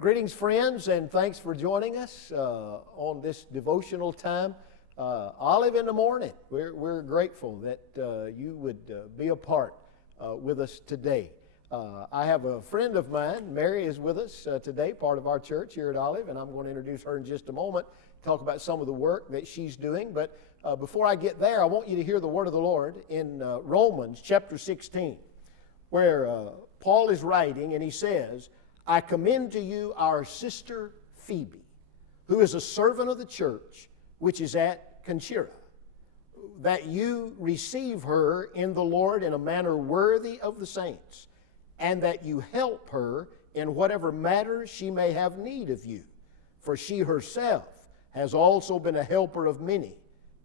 Greetings, friends, and thanks for joining us on this devotional time. Olive in the morning. We're grateful that you would be a part with us today. I have a friend of mine, Mary, is with us today, part of our church here at Olive, and I'm going to introduce her in just a moment, talk about some of the work that she's doing. But before I get there, I want you to hear the word of the Lord in Romans chapter 16, where Paul is writing, and he says, I commend to you our sister Phoebe, who is a servant of the church, which is at Kenchira, that you receive her in the Lord in a manner worthy of the saints, and that you help her in whatever matter she may have need of you. For she herself has also been a helper of many,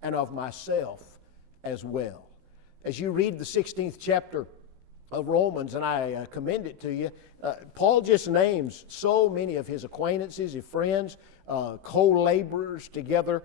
and of myself as well. As you read the 16th chapter of Romans, and I commend it to you, Paul just names so many of his acquaintances, his friends, co-laborers together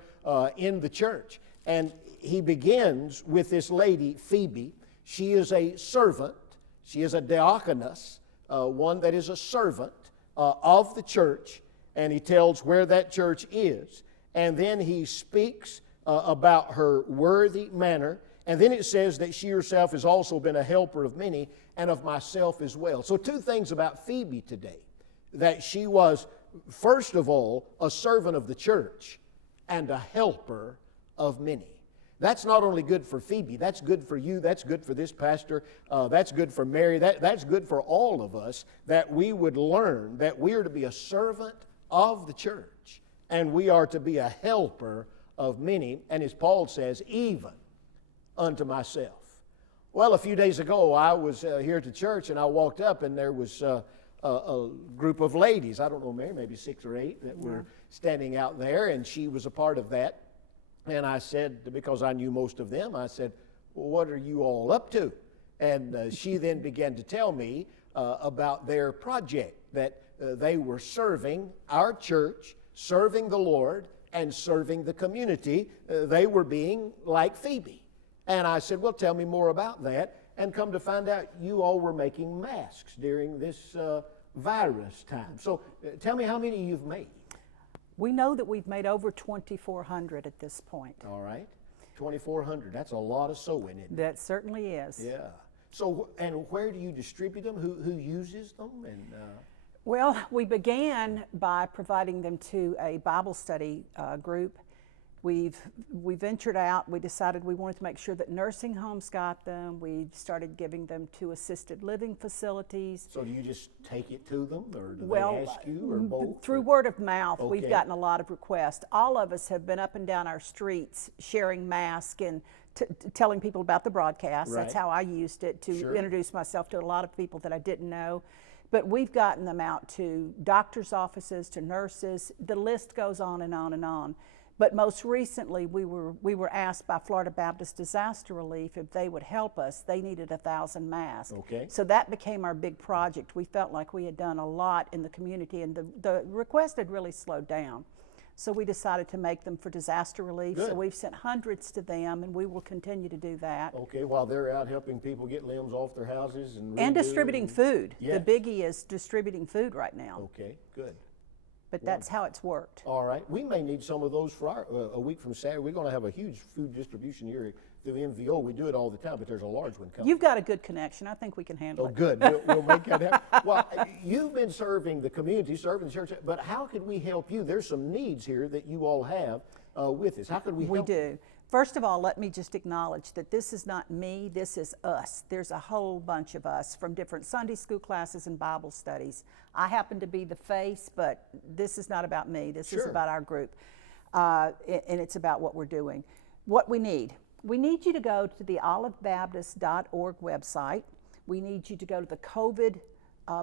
in the church. And he begins with this lady, Phoebe. She is a servant. She is a diaconus, one that is a servant of the church. And he tells where that church is. And then he speaks about her worthy manner. And then it says that she herself has also been a helper of many, and of myself as well. So two things about Phoebe today. That she was, first of all, a servant of the church and a helper of many. That's not only good for Phoebe, that's good for you, that's good for this pastor, that's good for Mary, that's good for all of us, that we would learn that we are to be a servant of the church, and we are to be a helper of many, and as Paul says, even unto myself. Well, a few days ago, I was here at the church, and I walked up, and there was a group of ladies, I don't know, maybe 6 or 8, that were standing out there, and she was a part of that. And I said, because I knew most of them, I said, well, what are you all up to? And she then began to tell me about their project, that they were serving our church, serving the Lord, and serving the community. They were being like Phoebe. And I said, well, tell me more about that. And come to find out, you all were making masks during this virus time. So tell me how many you've made. We know that we've made over 2,400 at this point. All right. 2,400. That's a lot of sewing, isn't it? That certainly is. Yeah. So, and where do you distribute them? Who uses them? And well, we began by providing them to a Bible study group. We ventured out. We decided we wanted to make sure that nursing homes got them. We started giving them to assisted living facilities. So do you just take it to them, or do they ask you, or both? Through word of mouth, we've gotten a lot of requests. All of us have been up and down our streets sharing masks and telling people about the broadcast. Right. That's how I used it to introduce myself to a lot of people that I didn't know. But we've gotten them out to doctors' offices, to nurses. The list goes on and on and on. But most recently, we were asked by Florida Baptist Disaster Relief if they would help us. They needed 1,000 masks. Okay. So that became our big project. We felt like we had done a lot in the community, and the request had really slowed down. So we decided to make them for disaster relief. Good. So we've sent hundreds to them, and we will continue to do that. Okay, while they're out helping people get limbs off their houses and distributing food. Yes. The biggie is distributing food right now. Okay, good. But that's how it's worked. All right. We may need some of those for a week from Saturday. We're going to have a huge food distribution here through MVO. We do it all the time, but there's a large one coming. You've got a good connection. I think we can handle it. Oh, good. We'll make that happen. Well, you've been serving the community, serving the church, but how could we help you? There's some needs here that you all have with us. How could we help? We do. First of all, let me just acknowledge that this is not me, this is us. There's a whole bunch of us from different Sunday school classes and Bible studies. I happen to be the face, but this is not about me. This is about our group, and it's about what we're doing. What we need you to go to the olivebaptist.org website. We need you to go to the COVID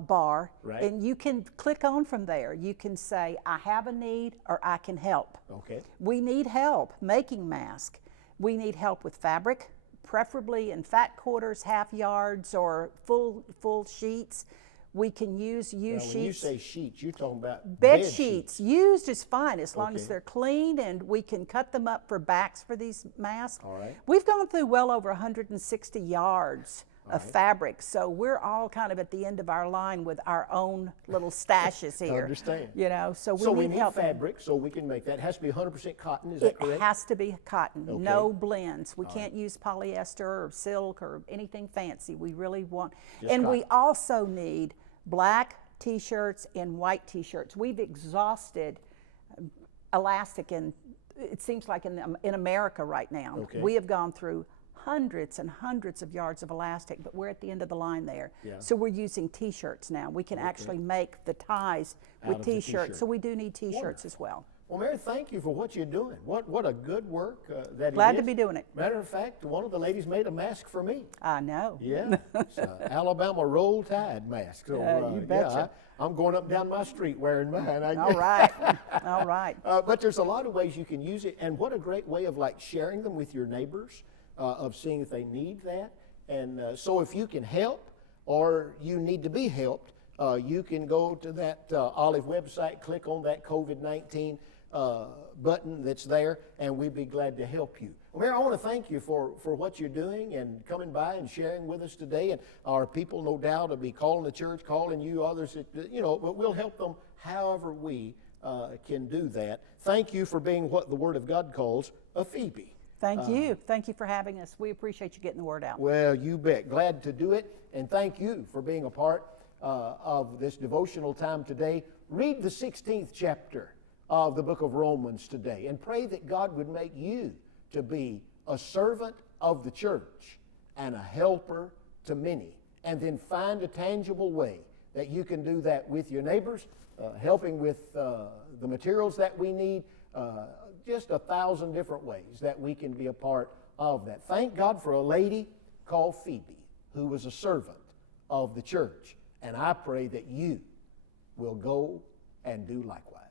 bar, and you can click on from there. You can say, I have a need, or I can help. Okay. We need help making masks. We need help with fabric, preferably in fat quarters, half yards, or full sheets. We can use used sheets. When you say sheets, you're talking about bed sheets. Used is fine as long Okay. as they're clean, and we can cut them up for backs for these masks. All right. We've gone through well over 160 yards of fabric. So we're all kind of at the end of our line with our own little stashes here. I understand. You know, so we need need help. fabric so we can make that. It has to be 100% cotton, is It that correct? has to be cotton, Okay. no blends. We can't use polyester or silk or anything fancy. We really want, and we also need black t-shirts and white t-shirts. We've exhausted elastic, and it seems like in America right now. Okay. We have gone through hundreds and hundreds of yards of elastic, but we're at the end of the line there. Yeah. So we're using t-shirts now. We can actually make the ties Out with of the t-shirts. t-shirt. So we do need t-shirts as well. Well, Mary, thank you for what you're doing. What a good work that Glad it is. to be doing it. Matter of fact, one of the ladies made a mask for me. I know. Yeah, it's an Alabama Roll Tide mask. So, you betcha. I'm going up and down my street wearing mine. All right. All right. But there's a lot of ways you can use it, and what a great way of like sharing them with your neighbors, of seeing if they need that. And so if you can help or you need to be helped, you can go to that Olive website, click on that COVID-19 button that's there, and we'd be glad to help you. Well, Mary, I want to thank you for what you're doing and coming by and sharing with us today. And our people, no doubt, will be calling the church, calling you, others, but we'll help them however we can do that. Thank you for being what the Word of God calls a Phoebe. Thank you. Thank you for having us. We appreciate you getting the word out. Well, you bet. Glad to do it. And thank you for being a part of this devotional time today. Read the 16th chapter of the book of Romans today and pray that God would make you to be a servant of the church and a helper to many. And then find a tangible way that you can do that with your neighbors, helping with the materials that we need, just 1,000 different ways that we can be a part of that. Thank God for a lady called Phoebe who was a servant of the church. And I pray that you will go and do likewise.